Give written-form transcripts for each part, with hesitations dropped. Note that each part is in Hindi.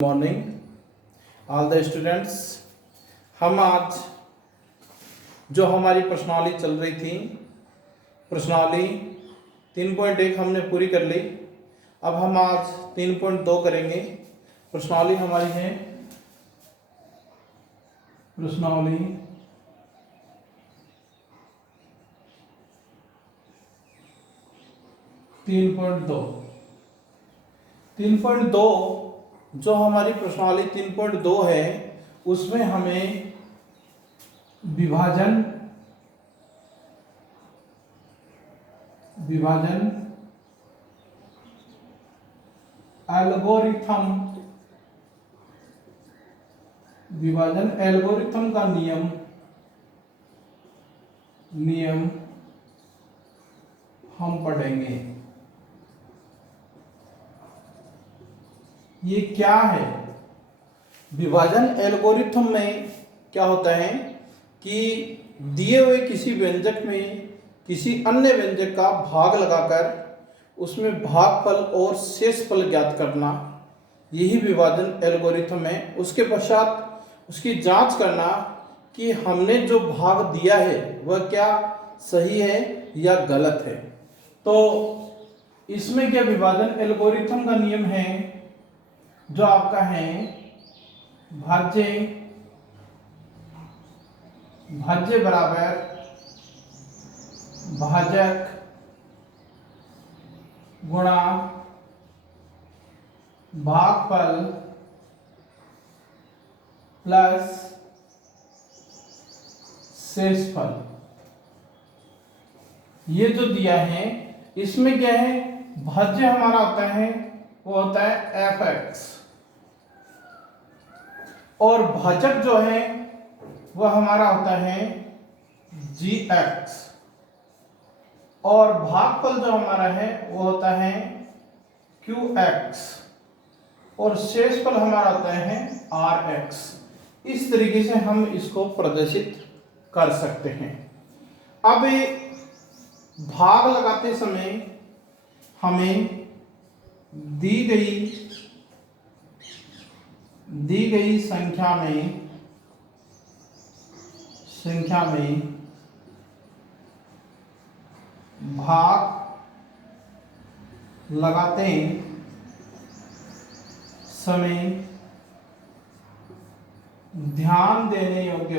Morning all the students. हम आज जो हमारी प्रश्नावली चल रही थी, प्रश्नावली 3.1 हमने पूरी कर ली। अब हम आज 3.2 करेंगे। प्रश्नावली हमारी है प्रश्नावली 3.2। 3.2 जो हमारी प्रश्नावली 3.2 है उसमें हमें विभाजन एल्गोरिथम का नियम हम पढ़ेंगे। ये क्या है? विभाजन एल्गोरिथम में क्या होता है कि दिए हुए किसी व्यंजक में किसी अन्य व्यंजक का भाग लगाकर उसमें भागफल और शेषफल ज्ञात करना, यही विभाजन एल्गोरिथम है। उसके पश्चात उसकी जांच करना कि हमने जो भाग दिया है वह क्या सही है या गलत है। तो इसमें क्या विभाजन एल्गोरिथम का नियम है जो आपका है भाज्य बराबर भाजक गुणा भागफल प्लस शेषफल। ये जो दिया है इसमें क्या है, भाज्य हमारा होता है वो होता है fx और भाजक जो है वह हमारा होता है gx और भागफल जो हमारा है वो होता है qx और शेषफल हमारा होता है rx। इस तरीके से हम इसको प्रदर्शित कर सकते हैं। अब भाग लगाते समय हमें दी गई संख्या में भाग लगाते समय ध्यान देने योग्य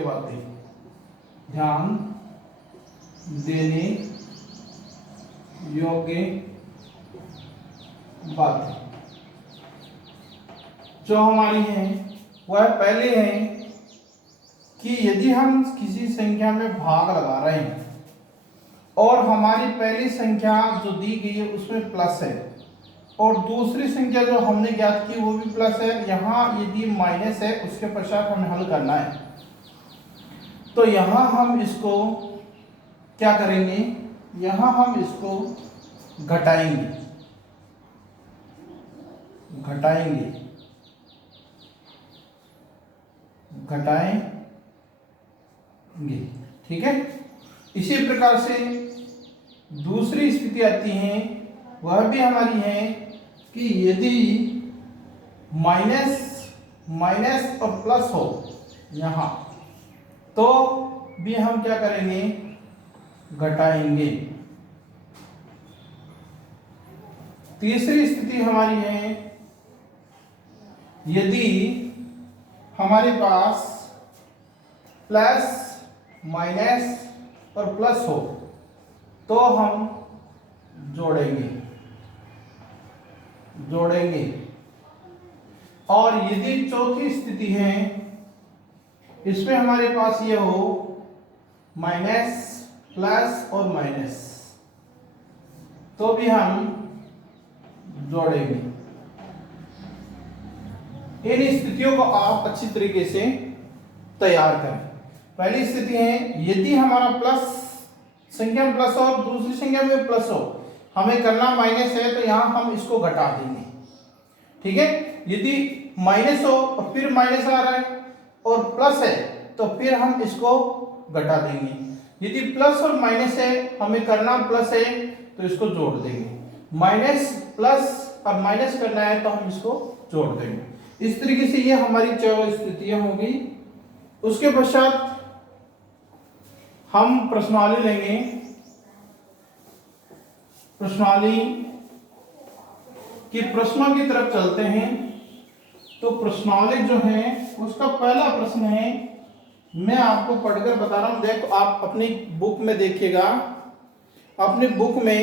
बातें जो हमारी हैं वह पहले है कि यदि हम किसी संख्या में भाग लगा रहे हैं और हमारी पहली संख्या जो दी गई है उसमें प्लस है और दूसरी संख्या जो हमने ज्ञात की वो भी प्लस है, यहाँ यदि माइनस है उसके पश्चात हमें हल करना है। तो यहाँ हम इसको क्या करेंगे, यहाँ हम इसको घटाएंगे। ठीक है। इसी प्रकार से दूसरी स्थिति आती है, वह भी हमारी है कि यदि माइनस और प्लस हो यहाँ तो भी हम क्या करेंगे, घटाएंगे। तीसरी स्थिति हमारी है यदि हमारे पास प्लस माइनस और प्लस हो तो हम जोड़ेंगे। और यदि चौथी स्थिति है इसमें हमारे पास ये हो माइनस प्लस और माइनस तो भी हम जोड़ेंगे। इन स्थितियों को आप अच्छी तरीके से तैयार करें। पहली स्थिति है यदि हमारा प्लस संख्या में प्लस और दूसरी संख्या में प्लस हो, हमें करना माइनस है तो यहां हम इसको घटा देंगे। ठीक है। यदि माइनस हो और फिर माइनस आ रहा है और प्लस है तो फिर हम इसको घटा देंगे। यदि प्लस और माइनस है, हमें करना प्लस है तो इसको जोड़ देंगे। माइनस प्लस अब माइनस करना है तो हम इसको जोड़ देंगे। इस तरीके से ये हमारी 4 स्थितियां होंगी। उसके पश्चात हम प्रश्नावली लेंगे। प्रश्नावली के प्रश्नों की तरफ चलते हैं। तो प्रश्नावली जो है उसका पहला प्रश्न है, मैं आपको पढ़कर बता रहा हूं। देखो आप अपनी बुक में देखिएगा, अपनी बुक में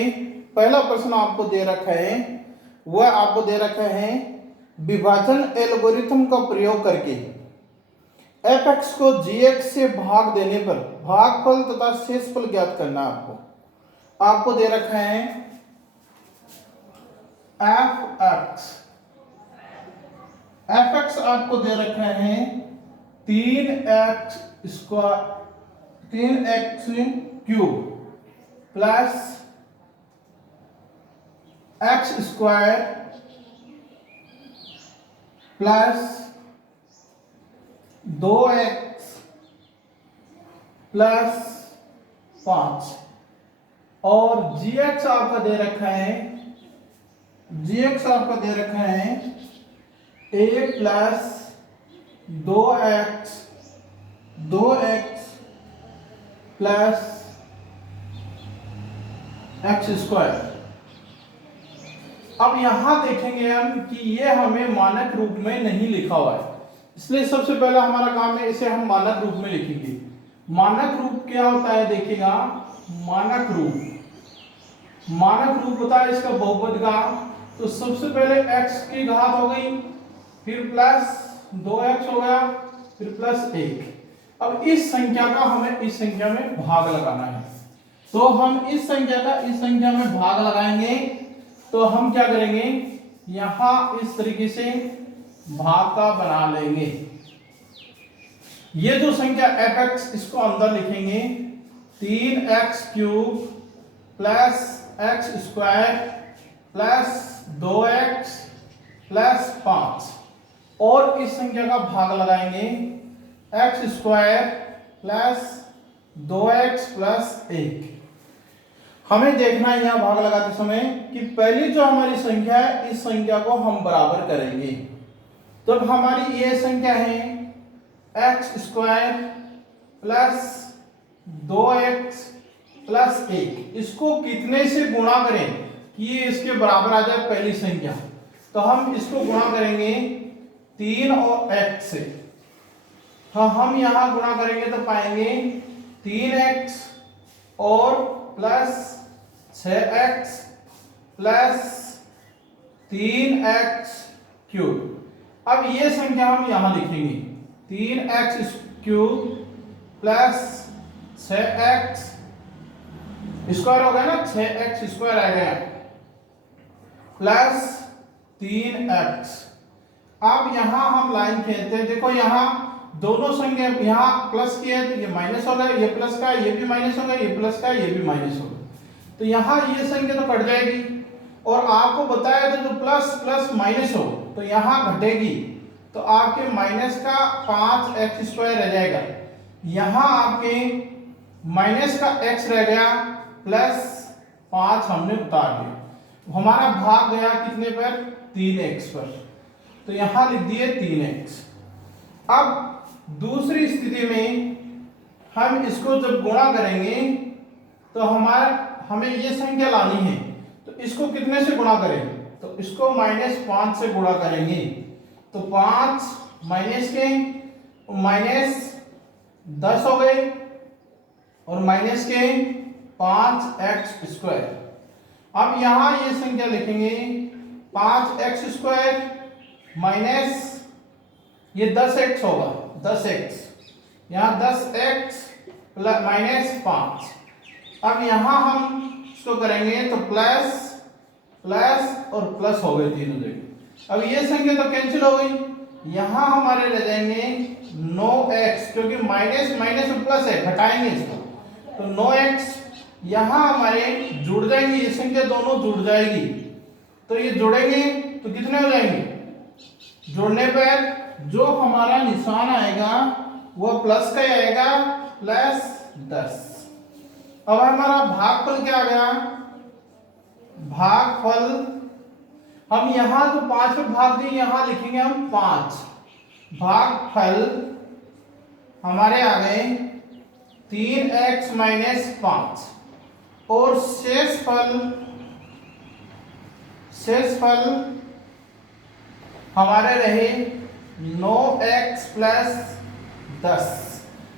पहला प्रश्न आपको दे रखा है, वह आपको दे रखा है विभाजन एल्गोरिथम का प्रयोग करके f(x) को gx से भाग देने पर भागफल तथा शेषफल ज्ञात करना। आपको दे रखा है f(x) आपको दे रखा है 3x cube plus x square plus 2x plus 5 और gx आपका दे रखा है, a plus 2x plus x square. अब यहां देखेंगे हम कि ये हमें मानक रूप में नहीं लिखा हुआ है, इसलिए सबसे पहला हमारा काम है इसे हम मानक रूप में लिखेंगे। मानक रूप क्या होता है देखिएगा, मानक रूप होता है इसका बहुपद का। तो सबसे पहले x की घात हो गई, फिर प्लस 2x हो गया, फिर प्लस 1। अब इस संख्या का हमें इस संख्या में भाग लगाना है। तो हम इस संख्या का इस संख्या में भाग लगाएंगे। तो हम क्या करेंगे, यहां इस तरीके से भाग का बना लेंगे। ये जो संख्या f(x) इसको अंदर लिखेंगे 3x cube plus x square plus 2x plus 5 और इस संख्या का भाग लगाएंगे x square plus 2x plus 1। हमें देखना है यहां भाग लगाते समय कि पहली जो हमारी संख्या है इस संख्या को हम बराबर करेंगे। तो हमारी ये संख्या है x square plus 2x plus 1। इसको कितने से गुणा करें कि ये इसके बराबर आ जाए पहली संख्या। तो हम इसको गुणा करेंगे 3 और x से। हाँ, हम यहां गुणा करेंगे तो पाएंगे 3x और plus 6x plus 3x cube. अब ये संख्या हम यहां लिखेंगे 3x cube plus 6x square हो गया ना, 6x स्क्वायर आ गया प्लस 3x। अब यहां हम लाइन खींचते हैं। देखो यहां दोनों संख्या यहां प्लस की है तो ये माइनस हो गया, ये प्लस का ये भी माइनस हो गया, ये प्लस का ये भी माइनस हो गया। तो यहां ये संख्या तो कट जाएगी और आपको बताया था जो प्लस प्लस माइनस हो तो यहां घटेगी। तो आपके माइनस का 5x स्क्वायर रह जाएगा, यहां आपके माइनस का x रह गया प्लस 5 हमने उतार दिया। हमारा भाग गया कितने पर, 3x पर। तो यहां लिख दिए 3x। अब दूसरी स्थिति में हम इसको जब गुणा करेंगे तो हमें ये संख्या लानी है। तो इसको कितने से गुणा करें, तो इसको -5 से गुणा करेंगे। तो 5 माइनस के -10 हो गए और माइनस के 5x स्क्वायर। अब यहां ये संख्या लिखेंगे 5x स्क्वायर माइनस ये 10x होगा, 10x यहां 10x माइनस 5। अब यहां हम इसको करेंगे तो प्लस प्लस और प्लस हो गए तीनों जगह। अब ये संख्या तो कैंसिल हो गई, यहां हमारे रह जाएंगे 9x, क्योंकि माइनस माइनस और प्लस है, घटाएंगे इसको तो 9x यहां हमारे जुड़ जाएंगे, ये संख्या दोनों जुड़ जाएगी। तो ये जुड़ेंगे तो कितने हो जाएंगे, जुड़ने पर जो हमारा निशान आएगा वो प्लस का ही आएगा, प्लस 10। अब हमारा भागफल क्या आ गया, भागफल हम यहाँ जो 5 में भाग दिए यहाँ लिखेंगे हम 5, भागफल हमारे आ गए 3x माइनस 5 और शेषफल हमारे रहे 9x प्लस 10,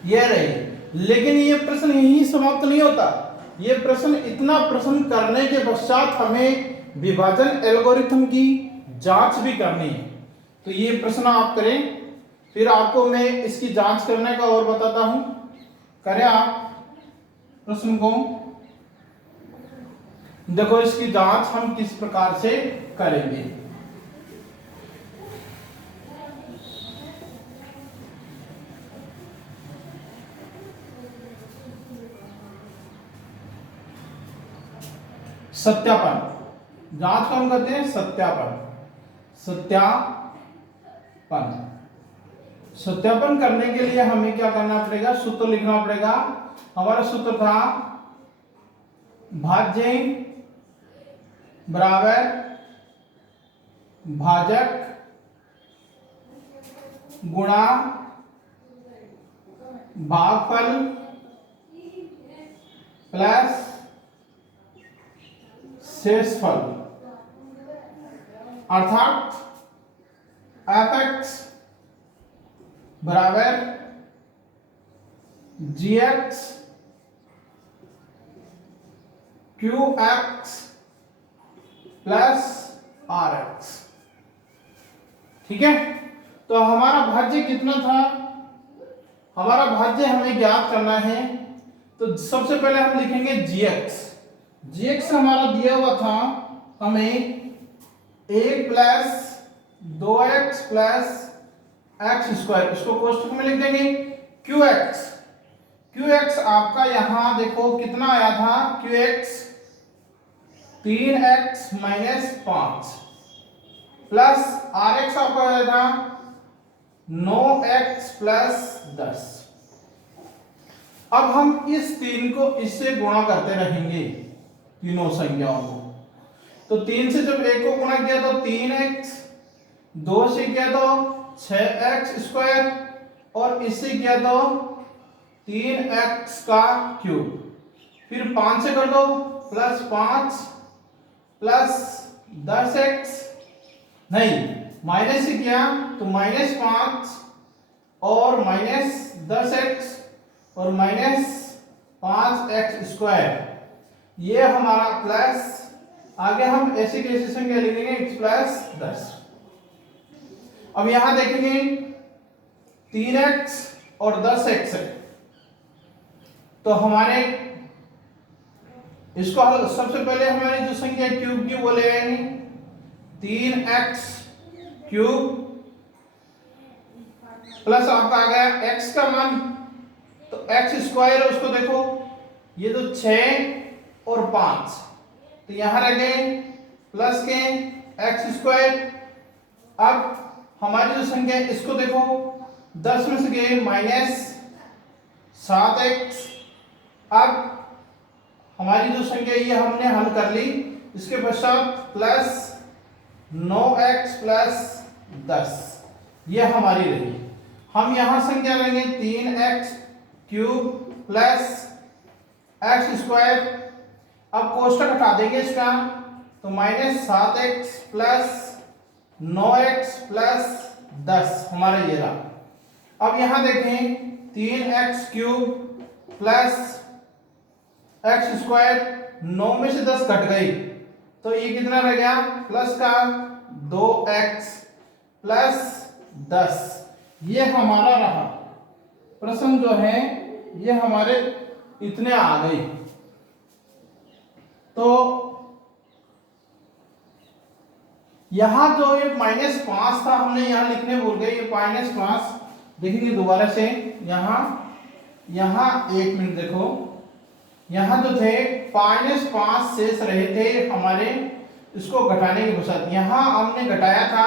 ये रहे। लेकिन ये प्रश्न यही समाप्त नहीं होता, ये प्रश्न इतना प्रश्न करने के पश्चात हमें विभाजन एल्गोरिथम की जांच भी करनी है। तो ये प्रश्न आप करें, फिर आपको मैं इसकी जांच करने का और बताता हूं। करें आप प्रश्न को, देखो इसकी जांच हम किस प्रकार से करेंगे। सत्यापन, जांच को हम कहते हैं सत्यापन करने के लिए हमें क्या करना पड़ेगा, सूत्र लिखना पड़ेगा। हमारा सूत्र था भाज्य बराबर भाजक गुणा भागफल प्लस शेषफल, अर्थात fx बराबर gx qx प्लस rx। ठीक है, तो हमारा भाज्य कितना था, हमारा भाज्य हमें ज्ञात करना है। तो सबसे पहले हम लिखेंगे gx हमारा दिया हुआ था हमें 1 plus 2x plus x square, इसको कोष्ठक में लिख देंगे। qx आपका यहां देखो कितना आया था, qx 3x minus 5 plus rx आपका आया था 9x प्लस 10। अब हम इस 3 को इससे गुणा करते रहेंगे, तीनों संख्याओं को। तो 3 से जब 1 को गुणा किया तो 3x, 2 से किया तो 6x स्क्वायर और इससे किया तो 3x का क्यूब, फिर 5 से कर दो प्लस 5 प्लस 10x, नहीं माइनस से किया तो माइनस 5 और माइनस 10x और माइनस 5x स्क्वायर, ये हमारा प्लस, आगे हम ऐसी कैसी संख्या लिखेंगे x प्लस 10। अब यहां देखेंगे 3x और 10x है, तो हमारे इसको सबसे पहले हमारी जो संख्या क्यूब की वो ले आएंगे 3x क्यूब प्लस आपका आ गया x का मान, तो x स्क्वायर है उसको देखो, ये तो 6 और 5, तो यहां रह गए प्लस के x स्क्वायर। अब हमारी जो संख्या है इसको देखो, 10 में से गए माइनस 7x। अब हमारी जो संख्या ये हमने हल कर ली, इसके पश्चात प्लस 9x प्लस 10, ये हमारी रही। हम यहां संख्या लेंगे 3x cube plus x square. अब कोष्ठक हटा देंगे इसका, तो minus 7x plus 9x plus 10 हमारा ये रहा। अब यहां देखें 3x cube plus x square, 9 में से 10 घट गई तो ये कितना रह गया, प्लस का 2x प्लस 10, ये हमारा रहा। प्रश्न जो है ये हमारे इतने आ गए। तो यहां जो ये -5 था हमने यहां लिखने भूल गए, ये -5 देखेंगे दोबारा से। यहां 1 मिनट देखो, यहां जो थे -5 शेष रहे थे हमारे, इसको घटाने के पश्चात यहां हमने घटाया था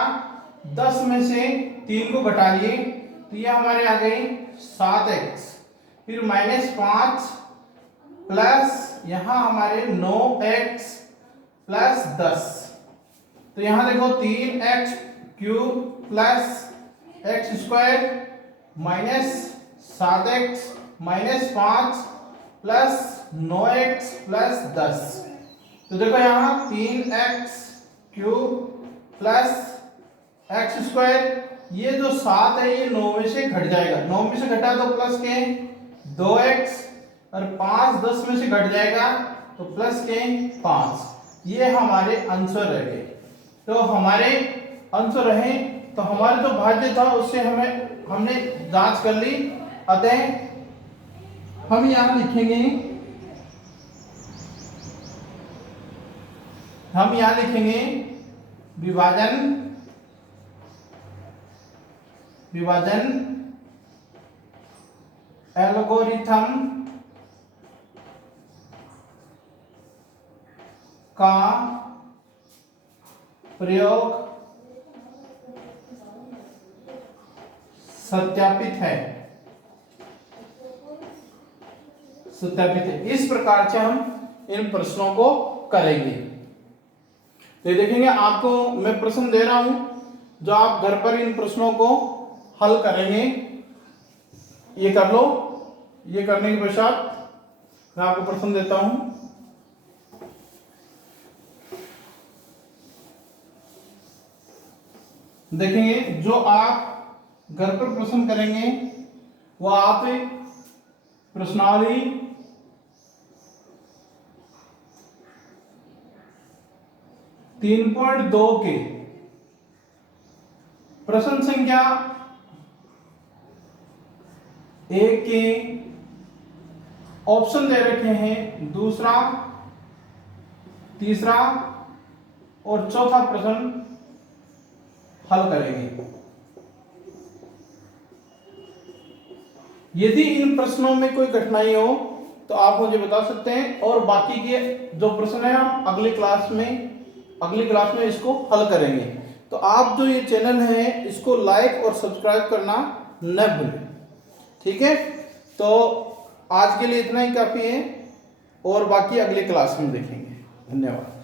10 में से 3 को घटा लिए, तो ये हमारे आ गए 7x, फिर -5 प्लस यहां हमारे 9x प्लस 10, तो यहाँ देखो 3x³ plus x² minus 7x minus 5 plus 9x plus 10। तो देखो यहाँ 3x³ प्लस x², ये जो 7 है ये 9 में से घट जाएगा, 9 में से घटा तो प्लस के 2x, और 5 10 में से घट जाएगा तो प्लस के 5। ये हमारे आंसर रहे। तो हमारे आंसर रहे, तो हमारे जो भाज्य था उससे हमने जांच कर ली। अतः हम यहाँ लिखेंगे विभाजन एल्गोरिथम का प्रयोग सत्यापित है। इस प्रकार से हम इन प्रश्नों को करेंगे। तो ये देखेंगे, आपको मैं प्रश्न दे रहा हूं, जो आप घर पर इन प्रश्नों को हल करेंगे। ये कर लो। ये करने के पश्चात मैं आपको प्रश्न देता हूं। देखेंगे, जो आप घर पर प्रश्न करेंगे वो आप प्रश्नावली 3.2 के प्रश्न संख्या 1 के ऑप्शन दे रखे हैं, दूसरा, तीसरा और चौथा प्रश्न हल करेंगे। यदि इन प्रश्नों में कोई कठिनाई हो तो आप मुझे बता सकते हैं, और बाकी के जो प्रश्न है हम अगली क्लास में इसको हल करेंगे। तो आप जो ये चैनल है इसको लाइक और सब्सक्राइब करना न भूलें। ठीक है, तो आज के लिए इतना ही काफी है, और बाकी अगली क्लास में देखेंगे। धन्यवाद।